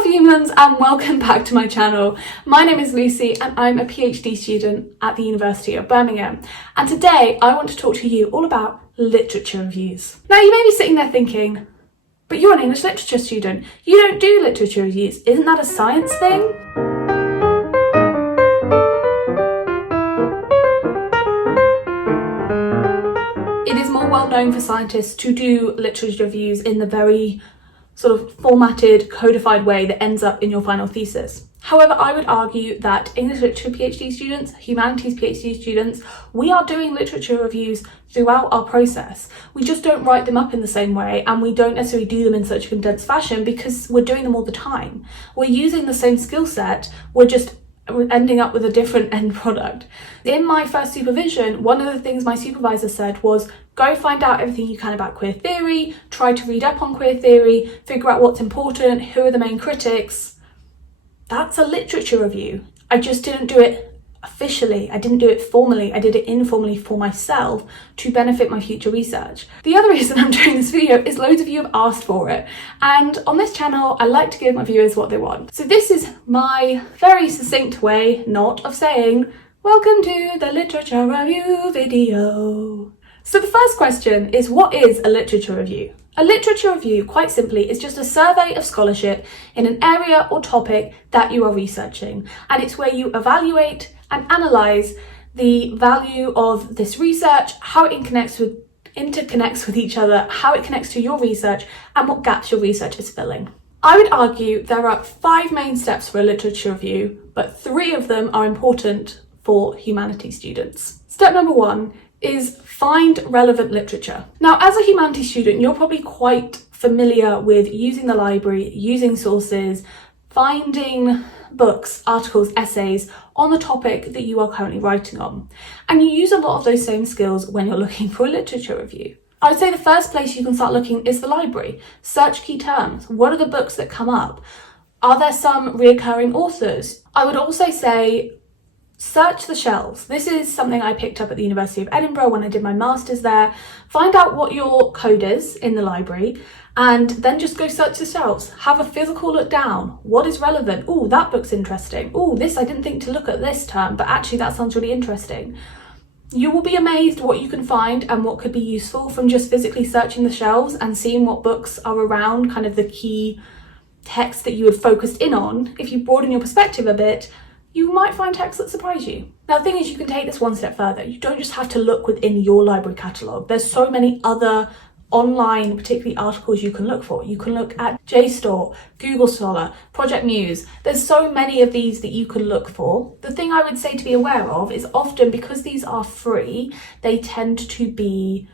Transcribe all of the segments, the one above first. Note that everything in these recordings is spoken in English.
Hello humans and welcome back to my channel. My name is Lucy and I'm a PhD student at the University of Birmingham, and today I want to talk to you all about literature reviews. Now you may be sitting there thinking, but you're an English literature student, you don't do literature reviews, isn't that a science thing? It is more well known for scientists to do literature reviews in the very sort of formatted, codified way that ends up in your final thesis. However, I would argue that English literature PhD students, humanities PhD students, we are doing literature reviews throughout our process. We just don't write them up in the same way, and we don't necessarily do them in such a condensed fashion because we're doing them all the time. We're using the same skill set, we're just ending up with a different end product. In my first supervision, one of the things my supervisor said was, go find out everything you can about queer theory, try to read up on queer theory, figure out what's important, who are the main critics. That's a literature review. I just didn't do it officially, I didn't do it formally, I did it informally for myself to benefit my future research. The other reason I'm doing this video is loads of you have asked for it, and on this channel I like to give my viewers what they want. So this is my very succinct way, not of saying, welcome to the literature review video. So the first question is, what is a literature review? A literature review, quite simply, is just a survey of scholarship in an area or topic that you are researching, and it's where you evaluate and analyse the value of this research, how it interconnects with each other, how it connects to your research, and what gaps your research is filling. I would argue there are 5 main steps for a literature review, but 3 of them are important for humanities students. Step number 1 is find relevant literature. Now, as a humanities student, you're probably quite familiar with using the library, using sources, finding books, articles, essays on the topic that you are currently writing on. And you use a lot of those same skills when you're looking for a literature review. I would say the first place you can start looking is the library. Search key terms. What are the books that come up? Are there some reoccurring authors? I would also say search the shelves. This is something I picked up at the University of Edinburgh when I did my master's there. Find out what your code is in the library and then just go search the shelves. Have a physical look down. What is relevant? Oh, that book's interesting. Oh, this I didn't think to look at this term, but actually that sounds really interesting. You will be amazed what you can find and what could be useful from just physically searching the shelves and seeing what books are around, kind of the key text that you had focused in on. If you broaden your perspective a bit, you might find texts that surprise you. Now, the thing is, you can take this one step further. You don't just have to look within your library catalogue. There's so many other online, particularly articles you can look for. You can look at JSTOR, Google Scholar, Project Muse. There's so many of these that you can look for. The thing I would say to be aware of is often, because these are free, they tend to be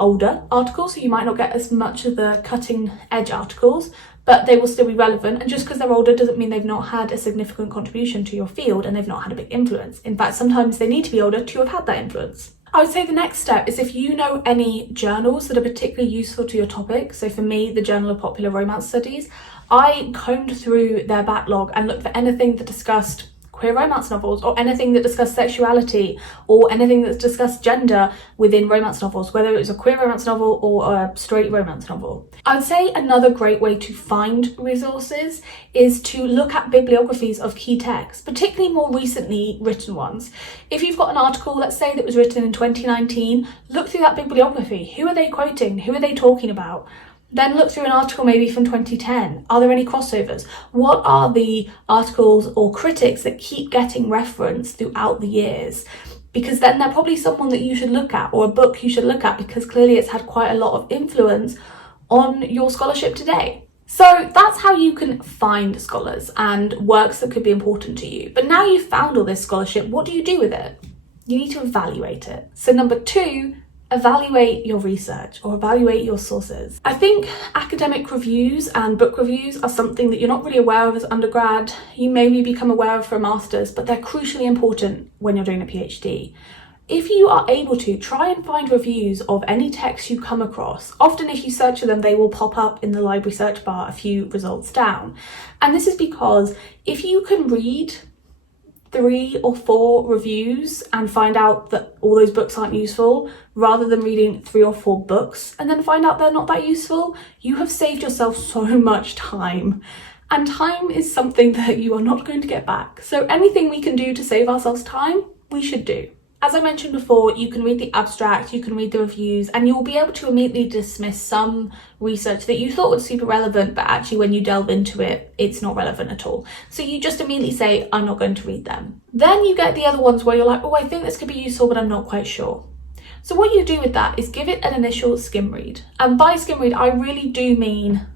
older articles, so you might not get as much of the cutting edge articles, but they will still be relevant. And just because they're older doesn't mean they've not had a significant contribution to your field and they've not had a big influence. In fact, sometimes they need to be older to have had that influence. I would say the next step is if you know any journals that are particularly useful to your topic. So for me, the Journal of Popular Romance Studies, I combed through their backlog and looked for anything that discussed queer romance novels, or anything that discussed sexuality, or anything that discussed gender within romance novels, whether it was a queer romance novel or a straight romance novel. I would say another great way to find resources is to look at bibliographies of key texts, particularly more recently written ones. If you've got an article, let's say, that was written in 2019, look through that bibliography. Who are they quoting? Who are they talking about? Then look through an article maybe from 2010. Are there any crossovers? What are the articles or critics that keep getting referenced throughout the years? Because then they're probably someone that you should look at, or a book you should look at, because clearly it's had quite a lot of influence on your scholarship today. So that's how you can find scholars and works that could be important to you. But now you've found all this scholarship, what do you do with it? You need to evaluate it. So number 2, evaluate your research, or evaluate your sources. I think academic reviews and book reviews are something that you're not really aware of as undergrad. You maybe become aware of for a master's, but they're crucially important when you're doing a PhD. If you are able to, try and find reviews of any text you come across. Often if you search for them, they will pop up in the library search bar a few results down. And this is because if you can read 3 or 4 reviews and find out that all those books aren't useful, rather than reading 3 or 4 books and then find out they're not that useful, you have saved yourself so much time. And time is something that you are not going to get back. So anything we can do to save ourselves time, we should do. As I mentioned before, you can read the abstract, you can read the reviews, and you'll be able to immediately dismiss some research that you thought was super relevant, but actually when you delve into it, it's not relevant at all. So you just immediately say, I'm not going to read them. Then you get the other ones where you're like, oh, I think this could be useful, but I'm not quite sure. So what you do with that is give it an initial skim read. And by skim read, I really do mean,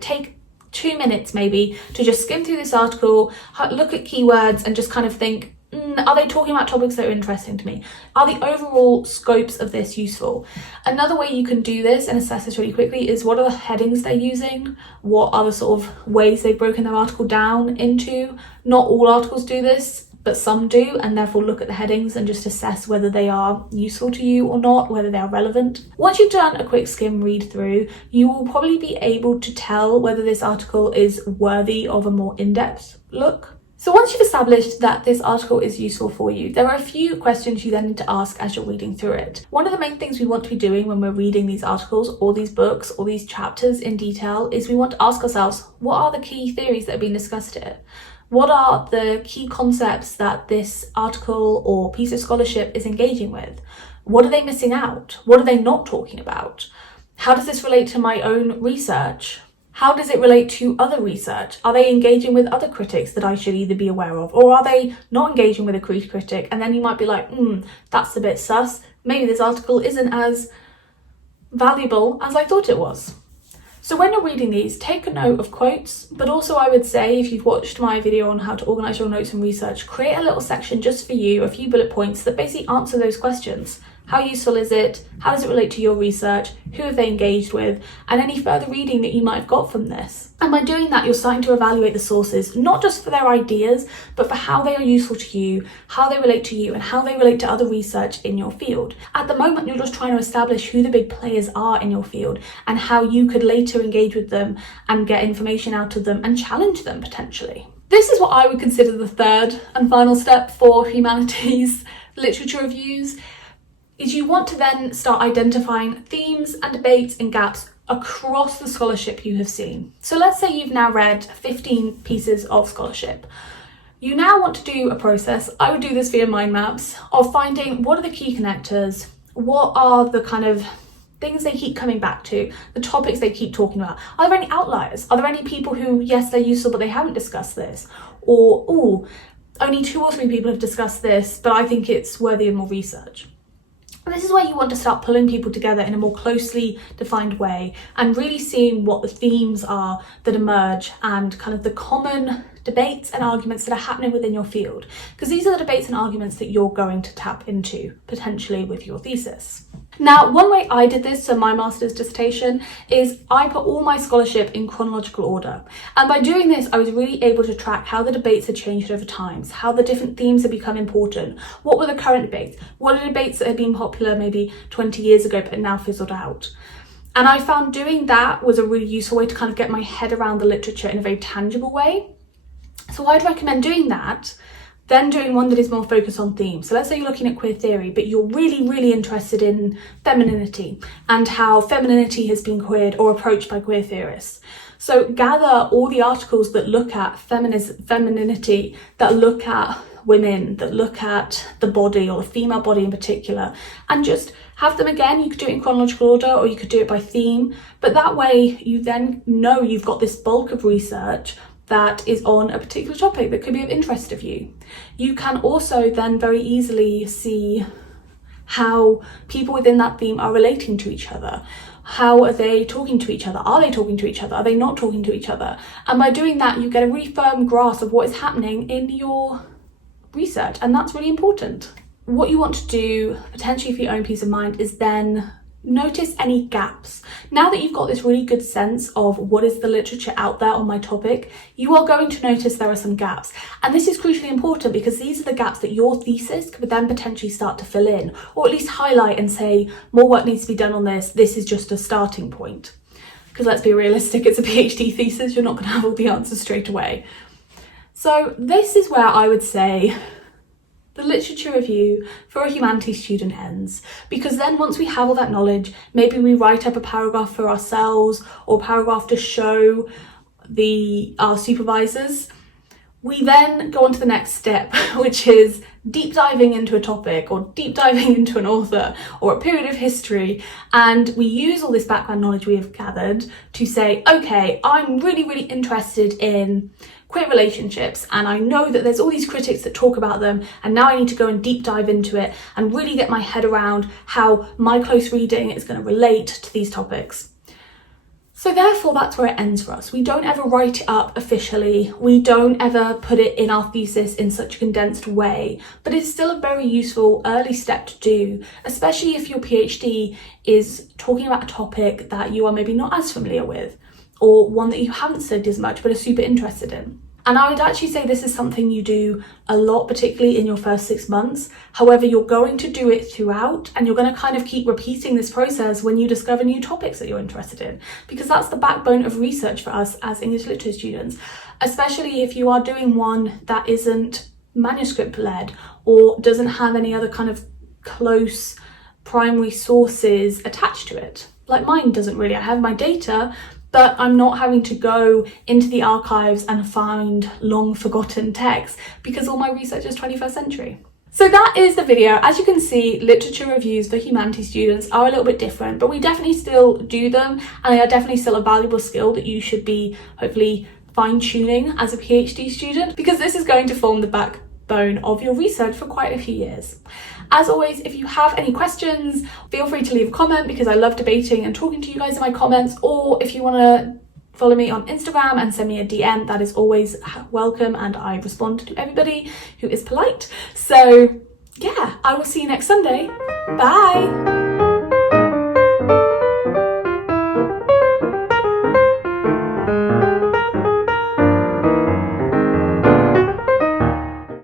take 2 minutes maybe to just skim through this article, look at keywords and just kind of think, are they talking about topics that are interesting to me? Are the overall scopes of this useful? Another way you can do this and assess this really quickly is what are the headings they're using? What are the sort of ways they've broken their article down into? Not all articles do this, but some do, and therefore look at the headings and just assess whether they are useful to you or not, whether they are relevant. Once you've done a quick skim read through, you will probably be able to tell whether this article is worthy of a more in-depth look. So once you've established that this article is useful for you, there are a few questions you then need to ask as you're reading through it. One of the main things we want to be doing when we're reading these articles or these books or these chapters in detail is we want to ask ourselves, what are the key theories that have been discussed here? What are the key concepts that this article or piece of scholarship is engaging with? What are they missing out? What are they not talking about? How does this relate to my own research? How does it relate to other research? Are they engaging with other critics that I should either be aware of? Or are they not engaging with a critic? And then you might be like, that's a bit sus. Maybe this article isn't as valuable as I thought it was. So when you're reading these, take a note of quotes, but also I would say, if you've watched my video on how to organise your notes and research, create a little section just for you, a few bullet points that basically answer those questions. How useful is it? How does it relate to your research? Who have they engaged with? And any further reading that you might have got from this. And by doing that, you're starting to evaluate the sources, not just for their ideas, but for how they are useful to you, how they relate to you, and how they relate to other research in your field. At the moment, you're just trying to establish who the big players are in your field and how you could later engage with them and get information out of them and challenge them potentially. This is what I would consider the third and final step for humanities literature reviews. Is you want to then start identifying themes and debates and gaps across the scholarship you have seen. So let's say you've now read 15 pieces of scholarship. You now want to do a process, I would do this via mind maps, of finding what are the key connectors, what are the kind of things they keep coming back to, the topics they keep talking about. Are there any outliers? Are there any people who, yes, they're useful, but they haven't discussed this? Or, only 2 or 3 people have discussed this, but I think it's worthy of more research. And this is where you want to start pulling people together in a more closely defined way and really seeing what the themes are that emerge and kind of the common debates and arguments that are happening within your field. Because these are the debates and arguments that you're going to tap into potentially with your thesis. Now, one way I did this for my master's dissertation is I put all my scholarship in chronological order. And by doing this, I was really able to track how the debates had changed over time, how the different themes had become important, what were the current debates, what are debates that had been popular maybe 20 years ago but now fizzled out. And I found doing that was a really useful way to kind of get my head around the literature in a very tangible way. So I'd recommend doing that, then doing one that is more focused on themes. So let's say you're looking at queer theory, but you're really, really interested in femininity and how femininity has been queered or approached by queer theorists. So gather all the articles that look at femininity, that look at women, that look at the body or the female body in particular, and just have them again. You could do it in chronological order or you could do it by theme, but that way you then know you've got this bulk of research that is on a particular topic that could be of interest to you. You can also then very easily see how people within that theme are relating to each other. How are they talking to each other? Are they talking to each other? Are they not talking to each other? And by doing that, you get a really firm grasp of what is happening in your research, and that's really important. What you want to do, potentially for your own peace of mind, is then notice any gaps. Now that you've got this really good sense of what is the literature out there on my topic, you are going to notice there are some gaps. And this is crucially important because these are the gaps that your thesis could then potentially start to fill in, or at least highlight and say, more work needs to be done on this. This is just a starting point. Because let's be realistic, it's a PhD thesis. You're not going to have all the answers straight away. So this is where I would say the literature review for a humanities student ends, because then once we have all that knowledge, maybe we write up a paragraph for ourselves or a paragraph to show our supervisors, we then go on to the next step, which is deep diving into a topic or deep diving into an author or a period of history. And we use all this background knowledge we have gathered to say, okay, I'm really, really interested in queer relationships, and I know that there's all these critics that talk about them, and now I need to go and deep dive into it and really get my head around how my close reading is going to relate to these topics. So therefore, that's where it ends for us. We don't ever write it up officially. We don't ever put it in our thesis in such a condensed way, but it's still a very useful early step to do, especially if your PhD is talking about a topic that you are maybe not as familiar with, or one that you haven't studied as much but are super interested in. And I would actually say this is something you do a lot, particularly in your first 6 months. However, you're going to do it throughout, and you're going to kind of keep repeating this process when you discover new topics that you're interested in, because that's the backbone of research for us as English literature students, especially if you are doing one that isn't manuscript led or doesn't have any other kind of close primary sources attached to it. Like mine doesn't really. I have my data, but I'm not having to go into the archives and find long forgotten texts because all my research is 21st century. So that is the video. As you can see, literature reviews for humanities students are a little bit different, but we definitely still do them, and they are definitely still a valuable skill that you should be hopefully fine-tuning as a PhD student, because this is going to form the backbone of your research for quite a few years. As always, if you have any questions, feel free to leave a comment, because I love debating and talking to you guys in my comments, or if you want to follow me on Instagram and send me a DM, that is always welcome, and I respond to everybody who is polite. So yeah, I will see you next Sunday. Bye!